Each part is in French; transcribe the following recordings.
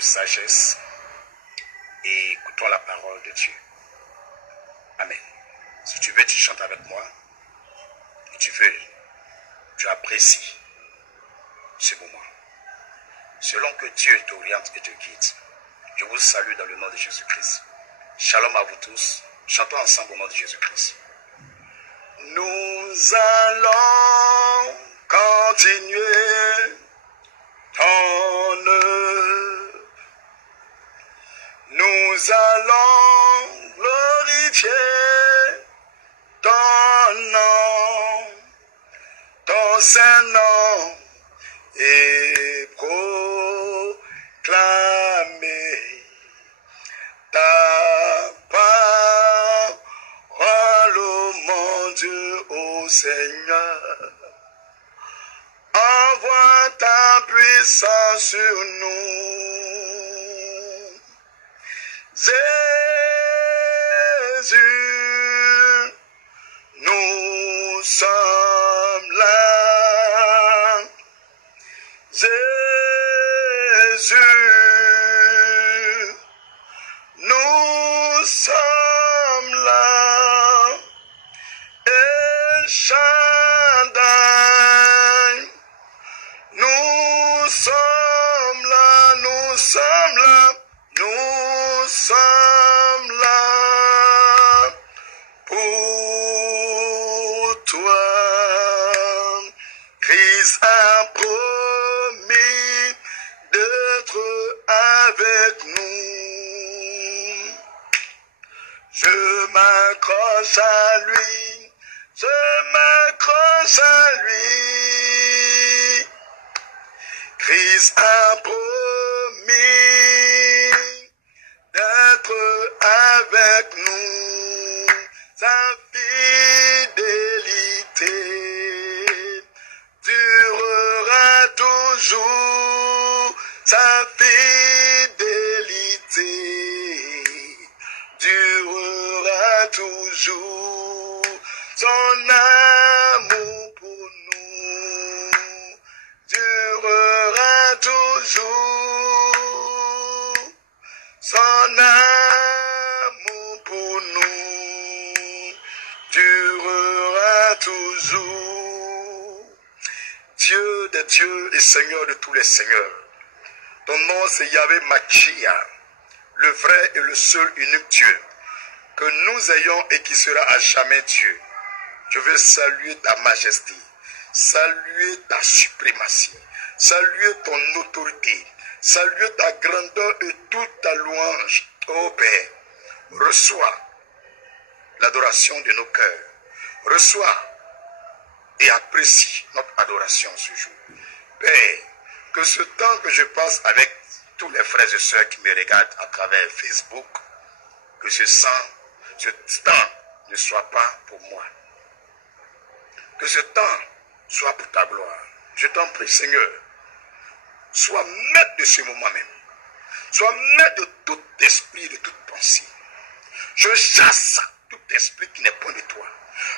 de sagesse et écoutons la parole de Dieu. Amen. Si tu veux, tu chantes avec moi. Et tu veux, tu apprécies ce moment. Selon que Dieu t'oriente et te guide, je vous salue dans le nom de Jésus-Christ. Shalom à vous tous. Chantons ensemble au nom de Jésus-Christ. Nous allons continuer ton œuvre. Nous allons glorifier ton nom, ton Saint-Nom, et proclamer ta parole au monde, ô Seigneur. Envoie ta puissance sur nous. Jésus, nous sommes là. Jésus, nous sommes là. El Shaddai, nous sommes là, nous sommes là, nous sommes là pour toi. Christ a promis d'être avec nous. Je m'accroche à lui, je m'accroche à lui. Christ a promis d'être avec nous. Sa fidélité durera toujours. Sa fidélité durera toujours. Son amour pour nous durera toujours. Son amour pour nous durera toujours. Dieu des dieux et Seigneur de tous les seigneurs, ton nom c'est Yahvé Machia, le vrai et le seul unique Dieu, que nous ayons et qui sera à jamais Dieu. Je veux saluer ta majesté, saluer ta suprématie, saluer ton autorité, saluer ta grandeur et toute ta louange. Ô Père, reçois l'adoration de nos cœurs, reçois et apprécie notre adoration ce jour. Père, que ce temps que je passe avec tous les frères et sœurs qui me regardent à travers Facebook, que ce temps ne soit pas pour moi. Que ce temps soit pour ta gloire. Je t'en prie, Seigneur, sois maître de ce moment même. Sois maître de tout esprit, de toute pensée. Je chasse tout esprit qui n'est point de toi.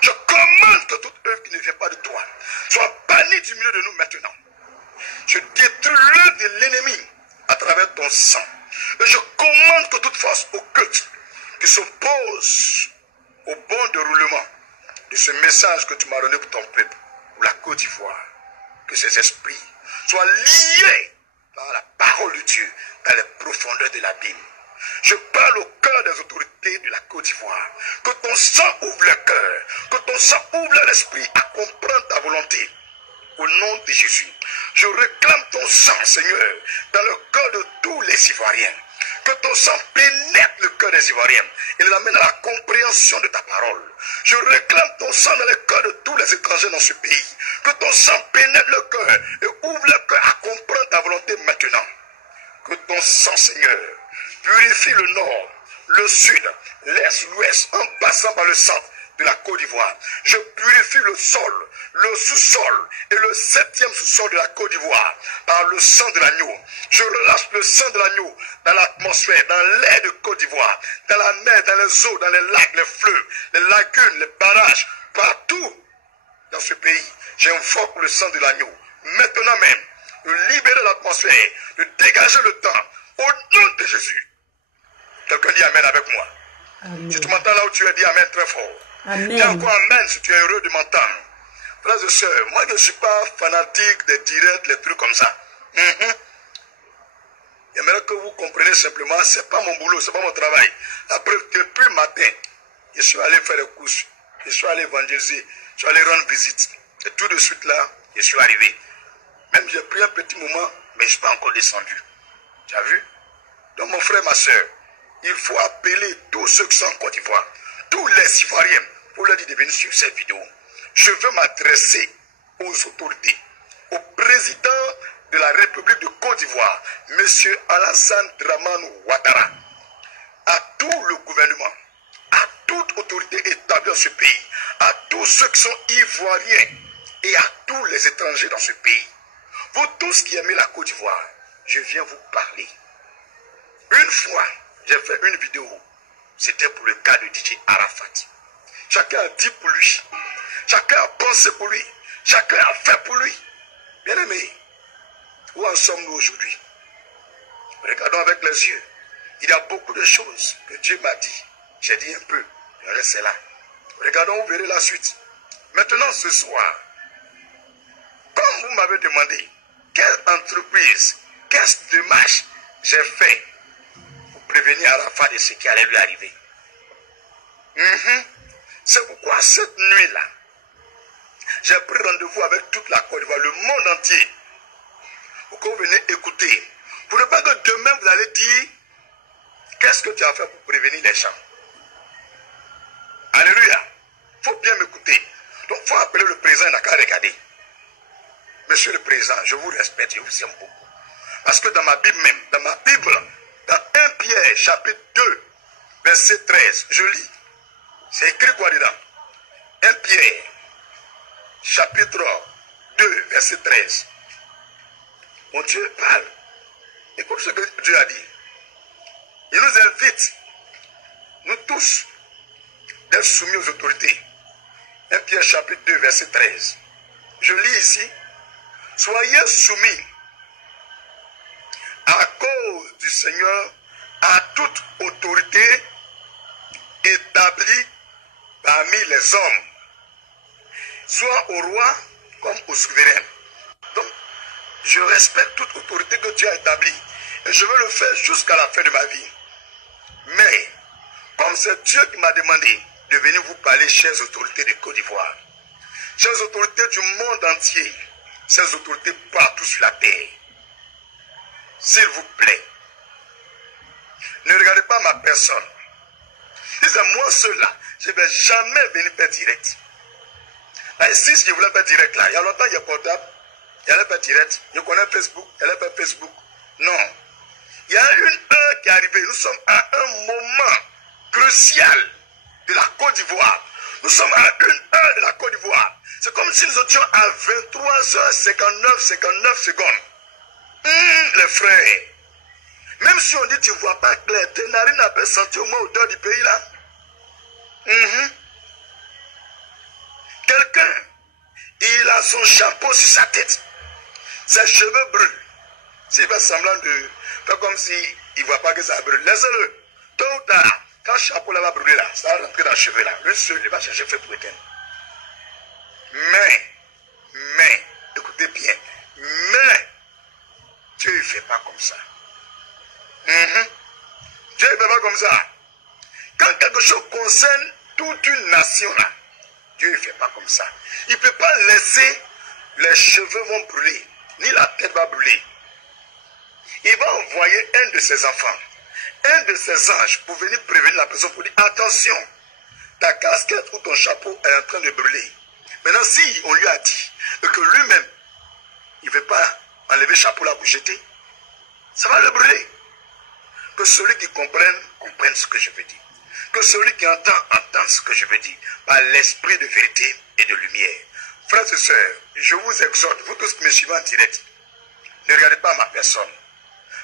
Je commande que toute œuvre qui ne vient pas de toi soit bannie du milieu de nous maintenant. Je détruis l'œuvre de l'ennemi à travers ton sang. Et je commande que toute force occulte qui s'oppose au bon déroulement de ce message que tu m'as donné pour ton peuple, pour la Côte d'Ivoire, que ces esprits soient liés par la parole de Dieu dans les profondeurs de l'abîme. Je parle au cœur des autorités de la Côte d'Ivoire. Que ton sang ouvre le cœur, que ton sang ouvre l'esprit à comprendre ta volonté. Au nom de Jésus, je réclame ton sang, Seigneur, dans le cœur de tous les Ivoiriens. Que ton sang pénètre le cœur des Ivoiriens et les amène à la compréhension de ta parole. Je réclame ton sang dans le cœur de tous les étrangers dans ce pays. Que ton sang pénètre le cœur et ouvre le cœur à comprendre ta volonté maintenant. Que ton sang, Seigneur, purifie le nord, le sud, l'est, l'ouest, en passant par le centre de la Côte d'Ivoire. Je purifie le sol, le sous-sol et le 7e sous-sol de la Côte d'Ivoire par le sang de l'agneau. Je relâche le sang de l'agneau dans l'atmosphère, dans l'air de Côte d'Ivoire, dans la mer, dans les eaux, dans les lacs, les fleuves, les lagunes, les barrages, partout dans ce pays. J'invoque le sang de l'agneau. Maintenant même, de libérer l'atmosphère, de dégager le temps, Au nom de Jésus. Quelqu'un dit Amen avec moi. Amen. Si tu m'entends là où tu es, dis Amen très fort. Amen. Dis encore Amen si tu es heureux de m'entendre. Frères et sœurs, moi je ne suis pas fanatique des directs, les trucs comme ça. J'aimerais que vous compreniez simplement, ce n'est pas mon boulot, ce n'est pas mon travail. Après, depuis le matin, je suis allé faire des courses, je suis allé évangéliser, je suis allé rendre visite. Et tout de suite là, je suis arrivé. Même j'ai pris un petit moment, mais je ne suis pas encore descendu. Tu as vu? Donc mon frère, ma soeur, il faut appeler tous ceux qui sont en Côte d'Ivoire, tous les Ivoiriens, pour leur dire de venir sur cette vidéo. Je veux m'adresser aux autorités, au président de la République de Côte d'Ivoire, M. Alassane Dramane Ouattara, à tout le gouvernement, à toute autorité établie dans ce pays, à tous ceux qui sont ivoiriens et à tous les étrangers dans ce pays. Vous tous qui aimez la Côte d'Ivoire, je viens vous parler. Une fois, j'ai fait une vidéo, c'était pour le cas de DJ Arafat. Chacun a dit pour lui, chacun a pensé pour lui, chacun a fait pour lui. Bien aimé, où en sommes-nous aujourd'hui? Regardons avec les yeux. Il y a beaucoup de choses que Dieu m'a dit. J'ai dit un peu, je reste là. Regardons, vous verrez la suite. Maintenant, ce soir, comme vous m'avez demandé, quelle entreprise, quelle démarche j'ai fait pour prévenir Arafat de ce qui allait lui arriver. C'est pourquoi cette nuit-là, j'ai pris rendez-vous avec toute la Côte d'Ivoire, le monde entier, pour que vous venez écouter. Pour ne pas que demain vous allez dire, qu'est-ce que tu as fait pour prévenir les gens? Alléluia. Il faut bien m'écouter. Donc il faut appeler le président, il n'a qu'à regarder. Monsieur le président, je vous respecte, je vous aime beaucoup. Parce que dans ma Bible même, dans 1 Pierre chapitre 2, verset 13, je lis. C'est écrit quoi dedans? 1 Pierre chapitre 2, verset 13. Mon Dieu parle. Écoute ce que Dieu a dit. Il nous invite, nous tous, d'être soumis aux autorités. 1 Pierre chapitre 2, verset 13. Je lis ici. Soyez soumis à cause du Seigneur à toute autorité établie parmi les hommes, soit au roi comme au souverain. Donc, je respecte toute autorité que Dieu a établie et je veux le faire jusqu'à la fin de ma vie. Mais, comme c'est Dieu qui m'a demandé de venir vous parler, chères autorités de Côte d'Ivoire, chères autorités du monde entier, chères autorités partout sur la terre, s'il vous plaît, ne regardez pas ma personne. Si c'est moi seul-là, je ne vais jamais venir faire direct. Là, si je voulais faire direct là, il y a longtemps, il y a portable, il y a faire direct, je connais Facebook, il y a faire Facebook. Non. Il y a une heure qui est arrivée, nous sommes à un moment crucial de la Côte d'Ivoire. Nous sommes à une heure de la Côte d'Ivoire. C'est comme si nous étions à 23h59 secondes. Les frères, même si on dit tu ne vois pas clair, tes narines n'a pas senti au moins l'odeur du pays là. Quelqu'un, il a son chapeau sur sa tête. Ses cheveux brûlent. S'il fait semblant de faire comme s'il ne voit pas que ça brûle, laissez-le. Tôt ou tard, quand le chapeau là va brûler là, ça va rentrer dans le cheveu là. Le seul, il va chercher feu pour éteindre. Mais, écoutez bien, mais, Dieu ne fait pas comme ça. Dieu ne fait pas comme ça. Quand quelque chose concerne toute une nation là, Dieu ne fait pas comme ça. Il ne peut pas laisser les cheveux vont brûler, ni la tête va brûler. Il va envoyer un de ses enfants, un de ses anges pour venir prévenir la personne pour dire attention, ta casquette ou ton chapeau est en train de brûler. Maintenant, si on lui a dit et que lui-même, il ne veut pas enlever le chapeau là pour jeter, ça va le brûler. Que celui qui comprenne ce que je veux dire. Que celui qui entend ce que je veux dire. Par l'esprit de vérité et de lumière. Frères et sœurs, je vous exhorte, vous tous qui me suivez en direct, ne regardez pas ma personne.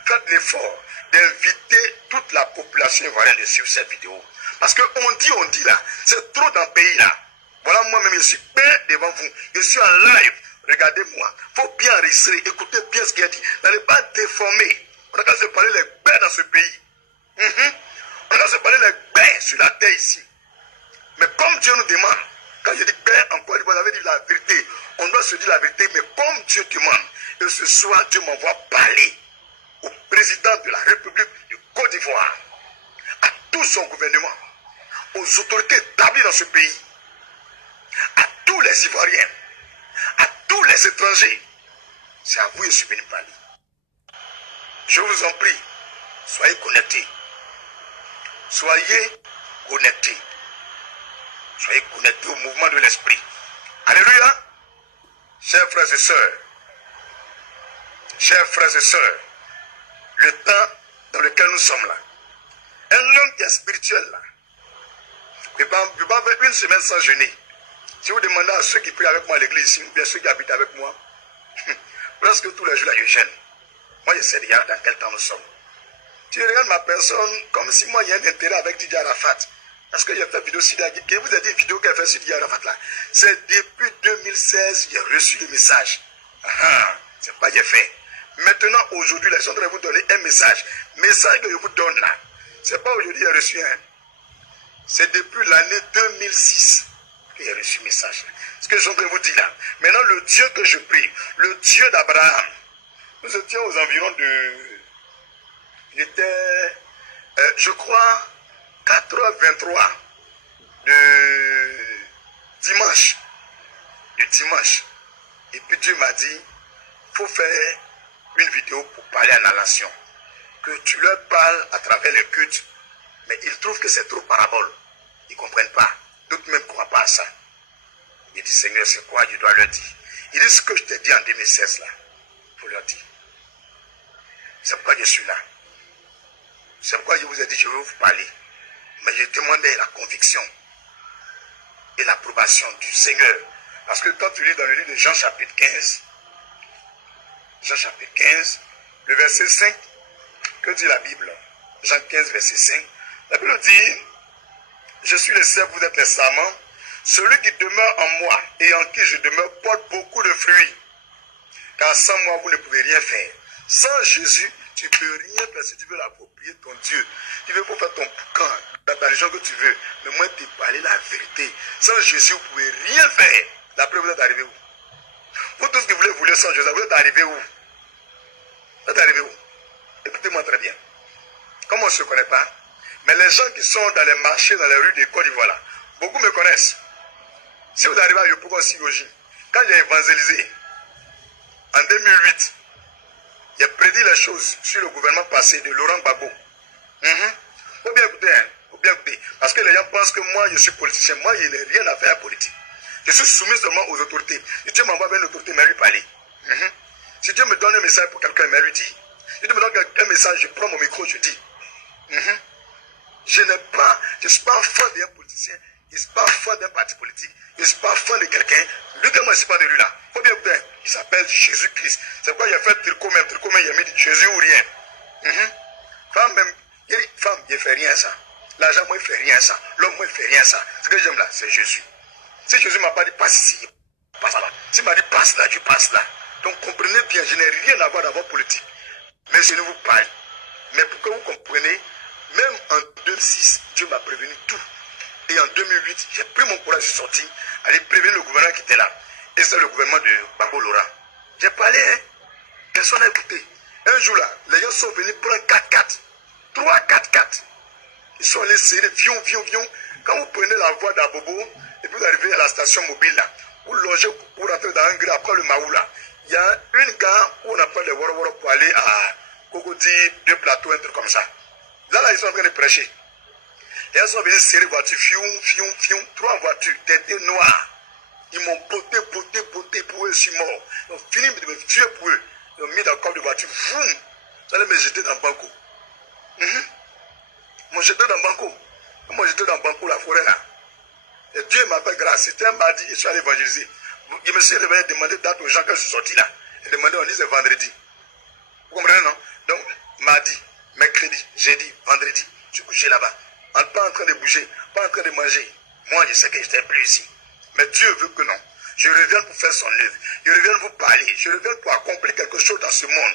Faites l'effort d'inviter toute la population ivoirienne de suivre cette vidéo. Parce qu'on dit là, c'est trop dans le pays là. Voilà, moi-même, je suis bien devant vous. Je suis en live. Regardez-moi. Il faut bien enregistrer. Écoutez bien ce qu'il a dit. N'allez pas déformer. On a qu'à se parler les ici. Mais comme Dieu nous demande, quand je dis Père, encore, vous avez dit la vérité, on doit se dire la vérité, mais comme Dieu demande, et ce soir, Dieu m'envoie parler au président de la République du Côte d'Ivoire, à tout son gouvernement, aux autorités établies dans ce pays, à tous les Ivoiriens, à tous les étrangers. C'est à vous que je suis venu parler. Je vous en prie, soyez connectés. Soyez connectés. Soyez connectés au mouvement de l'esprit. Alléluia. Chers frères et sœurs, le temps dans lequel nous sommes là, un homme qui est spirituel là, ne peut pas faire une semaine sans jeûner. Si vous demandez à ceux qui prient avec moi à l'église ici, ou bien ceux qui habitent avec moi, presque tous les jours là, je jeûne. Moi, je sais déjà dans quel temps nous sommes. Tu regardes ma personne comme si moi, il y a un intérêt avec Didier Arafat. Parce que j'ai fait une vidéo sur Didier. Que vous avez dit une vidéo qu'elle fait sur Didier Arafat là. C'est depuis 2016 j'ai reçu le message. C'est pas j'ai fait. Maintenant, aujourd'hui, les gens doivent vous donner un message. Message que je vous donne là. C'est pas aujourd'hui que j'ai reçu un. C'est depuis l'année 2006 que j'ai reçu le message. Ce que je suis en train de vous dire là. Maintenant, le Dieu que je prie, le Dieu d'Abraham, nous étions aux environs de... Il était, je crois, 4h23 de dimanche. Et puis Dieu m'a dit, il faut faire une vidéo pour parler à la nation. Que tu leur parles à travers les cultes, mais ils trouvent que c'est trop parabole. Ils ne comprennent pas. D'autres même ne croient pas à ça. Il dit, Seigneur, c'est quoi? Je dois leur dire. Il dit ce que je t'ai dit en 2016 là. Il faut leur dire. C'est pourquoi je suis là. C'est pourquoi je vous ai dit, je vais vous parler. Mais je demandais la conviction et l'approbation du Seigneur. Parce que quand tu lis dans le livre de Jean chapitre 15, le verset 5, que dit la Bible? Jean 15, verset 5. La Bible dit, je suis le cep, vous êtes les sarments. Celui qui demeure en moi et en qui je demeure porte beaucoup de fruits. Car sans moi, vous ne pouvez rien faire. Sans Jésus, tu ne peux rien faire si tu veux l'approprier ton Dieu. Tu veux faire ton boucan dans ta religion que tu veux. Mais moi, tu parler la vérité. Sans Jésus, vous ne pouvez rien faire. D'après, vous êtes arrivé où? Vous tous qui voulez sans Jésus, vous êtes arrivé où? Vous êtes arrivé où? Écoutez-moi très bien. Comme on ne se connaît pas, mais les gens qui sont dans les marchés, dans les rues de Côte d'Ivoire, là, beaucoup me connaissent. Si vous arrivez à Yopougon Sigoji, quand j'ai évangélisé, en 2008, j'ai prédit les choses sur le gouvernement passé de Laurent Gbagbo. Faut bien écouter, hein? Faut bien écouter. Parce que les gens pensent que moi, je suis politicien. Moi, il n'ai rien à faire à la politique. Je suis soumis seulement aux autorités. Si Dieu m'envoie vers une autorité, mais lui parler. Si Dieu me donne un message pour quelqu'un, mais lui dit. Si Dieu me donne un message, je prends mon micro, je dis. Je ne suis pas fan d'un politicien. Je ne suis pas fan d'un parti politique. Je ne suis pas fan de quelqu'un. Lui, que moi, je ne suis pas de lui là. Faut bien écouter. Il s'appelle Jésus-Christ. C'est pourquoi il a fait tricot, même, il a mis Jésus ou rien. Femme, même, il dit, femme, il ne fait rien ça. L'argent, moi, il ne fait rien ça. L'homme, moi, il ne fait rien ça. Ce que j'aime là, c'est Jésus. Si Jésus ne m'a pas dit passe ici, passe là. S'il m'a dit passe là, je passe là. Donc comprenez bien, je n'ai rien à voir dans votre politique. Mais je ne vous parle. Mais pour que vous compreniez, même en 2006, Dieu m'a prévenu tout. Et en 2008, j'ai pris mon courage, je suis sorti, aller prévenir le gouvernement qui était là. Et c'est le gouvernement de Gbagbo Laurent. J'ai parlé, hein. Personne n'a écouté. Un jour là, les gens sont venus prendre 4x4. 3 4x4. Ils sont allés serrer, vion. Quand vous prenez la voie d'Abobo, et puis vous arrivez à la station mobile là, vous logez pour rentrer dans un gré après le Maou là. Il y a une gare où on appelle les Woro pour aller à Cocody, 2 plateaux, un truc comme ça. Là, ils sont en train de prêcher. Et ils sont venus serrer voiture, fion, 3 voitures, teintées noires. Ils m'ont botté pour eux, je suis mort. Ils ont fini de me tuer pour eux. Ils m'ont mis dans le corps de voiture, voum. Ils allaient me jeter dans le banco. Ils m'ont jeté dans le banco. Ils m'ont jeté dans le banco, la forêt là. Et Dieu m'a fait grâce. C'était un mardi, je suis allé évangéliser. Je me suis réveillé, demander date aux gens quand je suis sorti là. Et demander, on dit c'est vendredi. Vous comprenez, non? Donc, mardi, mercredi, jeudi, vendredi, je suis couché là-bas. Pas en train de bouger, pas en train de manger. Moi, je sais que je n'étais plus ici. Mais Dieu veut que non. Je reviens pour faire son œuvre. Je reviens vous parler. Je reviens pour accomplir quelque chose dans ce monde.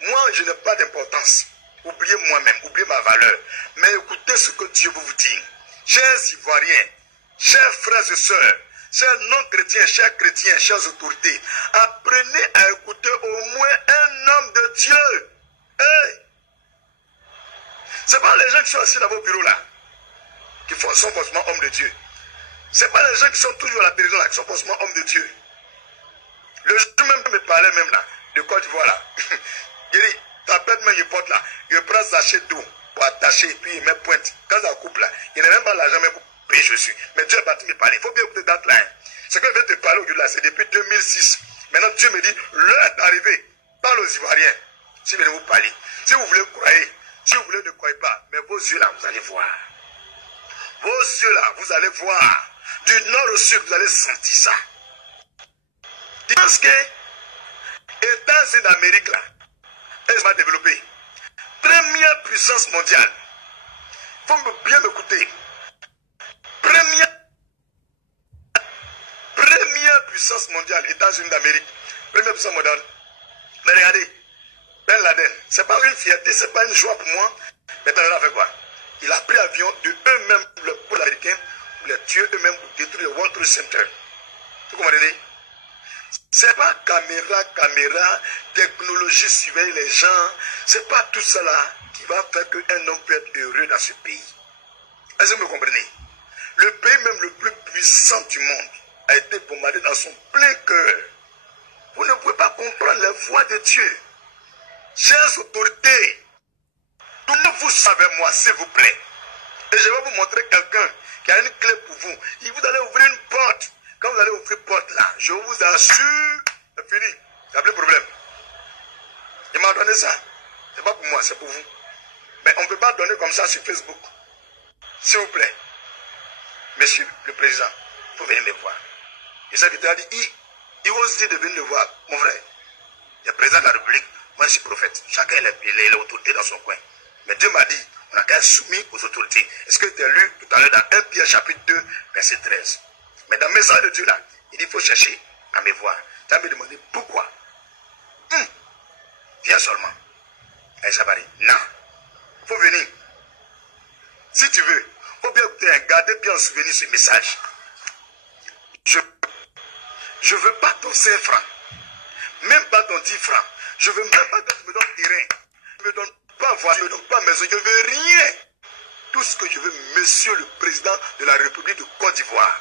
Moi, je n'ai pas d'importance. Oubliez moi-même, oubliez ma valeur. Mais écoutez ce que Dieu veut vous dire. chers Ivoiriens, chers frères et sœurs, chers non-chrétiens, chers chrétiens, chers autorités, apprenez à écouter au moins un homme de Dieu. Hey! Ce n'est pas les gens qui sont assis dans vos bureaux là, qui sont forcément hommes de Dieu. Ce n'est pas les gens qui sont toujours à la télévision là, qui sont forcément hommes de Dieu. Le jour même me parlait même là, de Côte d'Ivoire là. Il dit, ta bête main, il porte là, il prend sachet d'eau pour attacher et puis il met pointe. Quand ça coupe là, il n'a même pas l'argent même pour payer Jésus. Mais Dieu est parti me parler. Il faut bien écouter date là. Hein. Ce que je vais te parler aujourd'hui là, c'est depuis 2006. Maintenant Dieu me dit, l'heure est arrivée. Parle aux Ivoiriens. Si vous voulez vous parler. Si vous voulez croire, si vous voulez ne croyez pas, mais vos yeux là, vous allez voir. Vos yeux là, vous allez voir. Du nord au sud, vous allez sentir ça. Tu penses que États-Unis d'Amérique là, elle va développer. Première puissance mondiale. Il faut bien m'écouter. Première puissance mondiale, États-Unis d'Amérique. Première puissance mondiale. Mais regardez, Ben Laden, ce n'est pas une fierté, ce n'est pas une joie pour moi. Mais t'en as fait quoi? Il a pris l'avion de eux-mêmes pour l'Américain, pour les tuer eux-mêmes, pour détruire le World Trade Center. Vous comprenez? Ce n'est pas caméra, technologie, surveiller les gens. Ce n'est pas tout cela qui va faire qu'un homme peut être heureux dans ce pays. Est-ce que vous me comprenez? Le pays même le plus puissant du monde a été bombardé dans son plein cœur. Vous ne pouvez pas comprendre la voix de Dieu. Chers autorités, tournez-vous avec moi, s'il vous plaît. Et je vais vous montrer quelqu'un qui a une clé pour vous. Et vous allez ouvrir une porte. Quand vous allez ouvrir une porte là, je vous assure, c'est fini. Il n'y a plus de problème. Il m'a donné ça. Ce n'est pas pour moi, c'est pour vous. Mais on ne peut pas donner comme ça sur Facebook. S'il vous plaît. Monsieur le président, il faut venir me voir. Et ça qui t'a dit, il ose dire de venir le voir, mon frère. Il est président de la République, moi je suis prophète. Chacun est l'autorité dans son coin. Mais Dieu m'a dit, on a qu'à être soumis aux autorités. Est-ce que tu as lu tout à l'heure dans 1 Pierre chapitre 2, verset 13? Mais dans le message de Dieu là, il dit, il faut chercher à me voir. Tu as me demandé pourquoi. Viens seulement. Et ça va dire, non. Il faut venir. Si tu veux, il faut bien garder bien en souvenir ce message. Je ne veux pas ton 5 francs. Même pas ton 10 francs. Je ne veux même pas que tu me donnes terrain. Tu ne me donnes pas voiture, tu ne me donnes pas maison. Je ne veux rien. Tout ce que je veux, monsieur le président de la République de Côte d'Ivoire,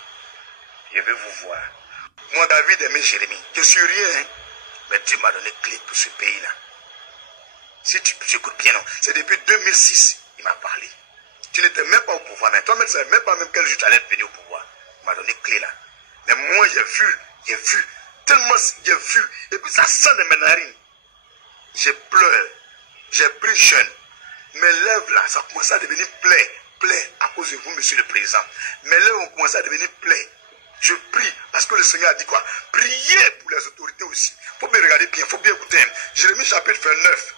je veux vous voir. Moi, David aimé Jérémie. Je ne suis rien. Hein? Mais Dieu m'a donné clé pour ce pays-là. Si tu écoutes bien, non. C'est depuis 2006, il m'a parlé. Tu n'étais même pas au pouvoir. Mais toi-même, tu ne savais même pas même quel jour tu allais venir au pouvoir. Il m'a donné clé là. Mais moi, j'ai vu. Tellement j'ai vu. Et puis ça sent de mes narines. Je pleure. J'ai pris jeune. Mes lèvres là, ça commence à devenir plaie à cause de vous, monsieur le président. Mes lèvres ont commencé à devenir plaie. Je prie parce que le Seigneur a dit quoi? Priez pour les autorités aussi. Il faut bien regarder bien, il faut bien écouter. Jérémie chapitre 29,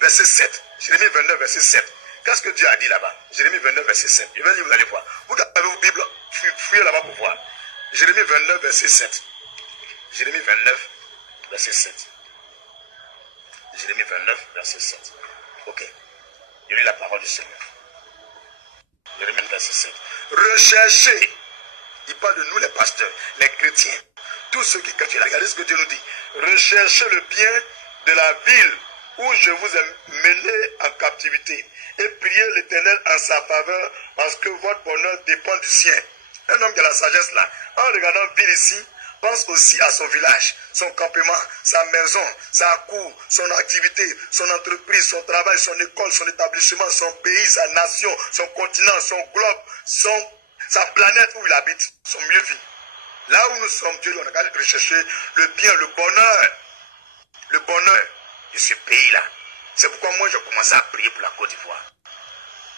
verset 7. Jérémie 29, verset 7. Qu'est-ce que Dieu a dit là-bas? Jérémie 29, verset 7. Je vais lire, vous allez voir. Vous avez vos Bibles, fouillez là-bas pour voir. Jérémie 29, verset 7. Jérémie 29, verset 7. Jérémie 29, verset 7. Ok. Je lis la parole du Seigneur. Jérémie 29, verset 7. Recherchez. Il parle de nous les pasteurs, les chrétiens. Tous ceux qui chrétiens. Regardez ce que Dieu nous dit. Recherchez le bien de la ville où je vous ai mené en captivité. Et priez l'Éternel en sa faveur parce que votre bonheur dépend du sien. Un homme qui a la sagesse là, en regardant ville ici, pense aussi à son village, son campement, sa maison, sa cour, son activité, son entreprise, son travail, son école, son établissement, son pays, sa nation, son continent, son globe, sa planète où il habite, son lieu de vie. Là où nous sommes, Dieu, on a qu'à rechercher le bien, le bonheur de ce pays-là. C'est pourquoi moi, j'ai commencé à prier pour la Côte d'Ivoire.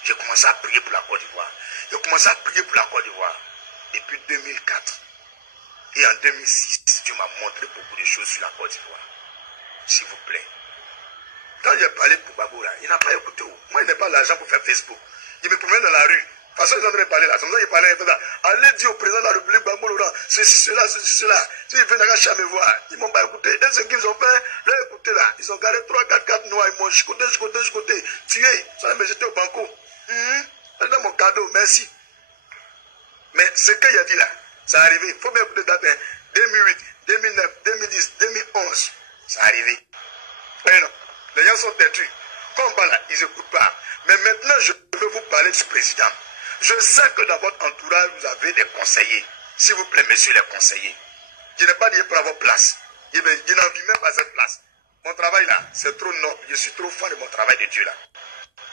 J'ai commencé à prier pour la Côte d'Ivoire. J'ai commencé à prier pour la Côte d'Ivoire depuis 2004. Et en 2006, Dieu m'a montré beaucoup de choses sur la Côte d'Ivoire. S'il vous plaît. Quand j'ai parlé pour Babou, là, il n'a pas écouté. Moi, il n'a pas l'argent pour faire Facebook. Il me promène dans la rue. De toute façon, ils ont en train de parler là. C'est comme ça qu'il parlait un peu là. Allez dire au président de la République, Babou Laurent, ceci, cela. S'ils viennent à me voir, ils ne m'ont pas écouté. Et ce qu'ils ont fait, là, écoutez là. Ils ont garé 3, 4 noirs. Ils m'ont chicoté. Tué. Ça me jeté au banco. dans mon cadeau, merci. Mais ce qu'il a dit là, ça arrivé. Il faut bien écouter date 2008, 2009, 2010, 2011. Ça arrivé. Mais non, les gens sont têtus. Quand on parle là, ils n'écoutent pas. Mais maintenant, je veux vous parler du président. Je sais que dans votre entourage, vous avez des conseillers. S'il vous plaît, messieurs les conseillers. Je n'ai pas dit prendre votre place. Je n'en vis même pas cette place. Mon travail là, c'est trop noble. Je suis trop fan de mon travail de Dieu là.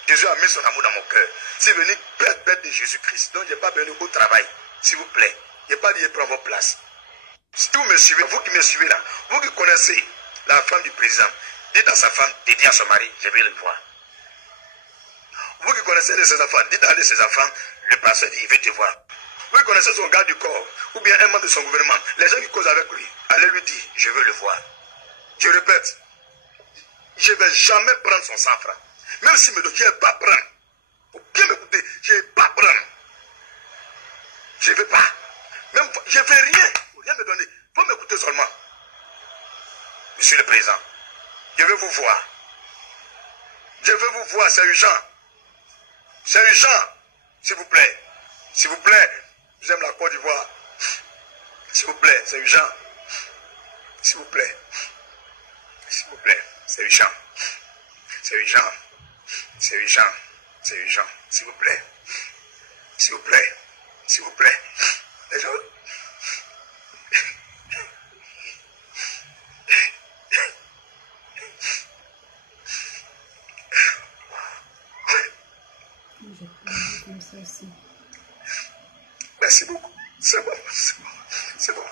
Jésus a mis son amour dans mon cœur. C'est venu bête de Jésus-Christ. Donc, je n'ai pas besoin au travail. S'il vous plaît. Je n'ai pas dit prendre votre place. Si vous me suivez, vous qui me suivez là, vous qui connaissez la femme du président, dites à sa femme de dire à son mari, je vais le voir. Vous qui connaissez de ses enfants, dites à ses enfants, le pasteur dit, il veut te voir. Vous qui connaissez son garde du corps, ou bien un membre de son gouvernement, les gens qui causent avec lui, allez lui dire, je veux le voir. Je répète, je ne vais jamais prendre son sang franc. Même s'il me donne, je ne vais pas prendre. Il faut bien m'écouter, je ne vais pas prendre. Je ne vais pas. Même, je ne vais rien. Il ne faut rien me donner. Il faut m'écouter seulement. Monsieur le Président, je veux vous voir. Je veux vous voir, c'est urgent. C'est urgent. S'il vous plaît. S'il vous plaît. J'aime la Côte d'Ivoire. S'il vous plaît, c'est urgent. S'il vous plaît. S'il vous plaît, c'est urgent. C'est urgent. C'est urgent. C'est urgent. S'il vous plaît. S'il vous plaît. S'il vous plaît. Les gens... Merci beaucoup. C'est bon, c'est bon, c'est bon.